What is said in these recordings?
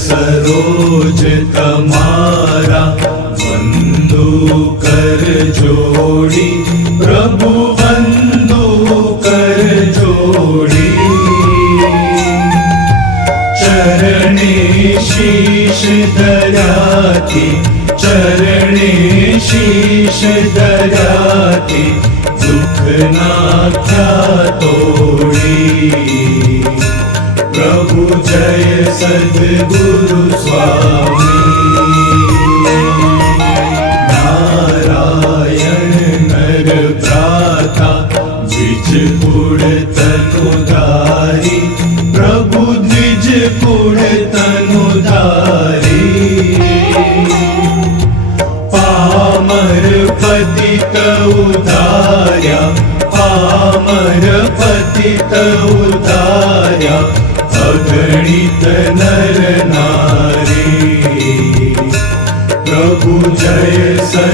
सरोज बन्धोकरजो प्रभु कर जोडि। चरणे शीश दयाति चरणे शीश दयाति दुख तोडी। जय सद्गुरु स्वामी नारायण नर प्राता नारायणपुर तनु प्रभु बिजपुर तनु पामर पति कौताया पामर पति तवता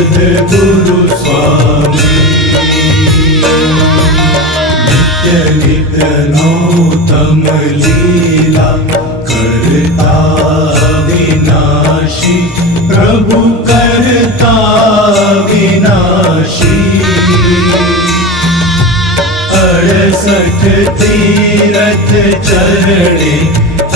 સદગુરુ સ્વામી નિત્ય નિત્ય નૌતમ લીલા કરતા વિનાશી પ્રભુ તીરથ ચરણે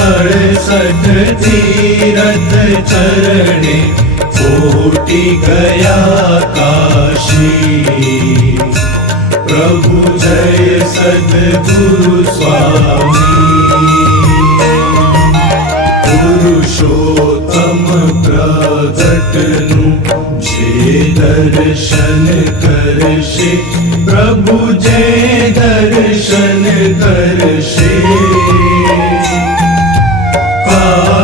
અડસઠ તીરથ ચરણે કોટી ગયા કાશી. પ્રભુ જય સદગુરુ સ્વામી. પુરુષોત્તમ પ્રગટનું જે દર્શન કરશે, પ્રભુ જે દર્શન કરશે.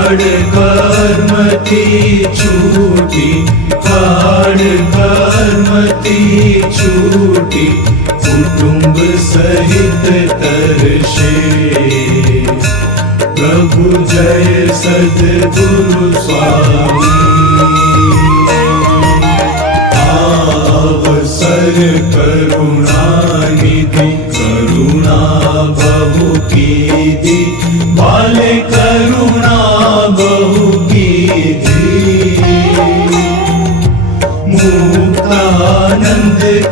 काड कर्मती छूटी छूटी, कुटुंब सहित तरशे प्रभु जय सद्गुरु स्वामी। करुणा बहु की दी बाल करु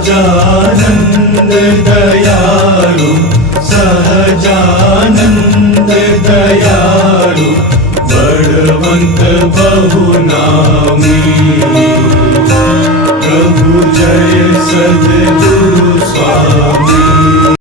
सहजानन्द दयालु सहजानन्द दयालु बहु बहुनामी प्रभु जय सद्गुरु।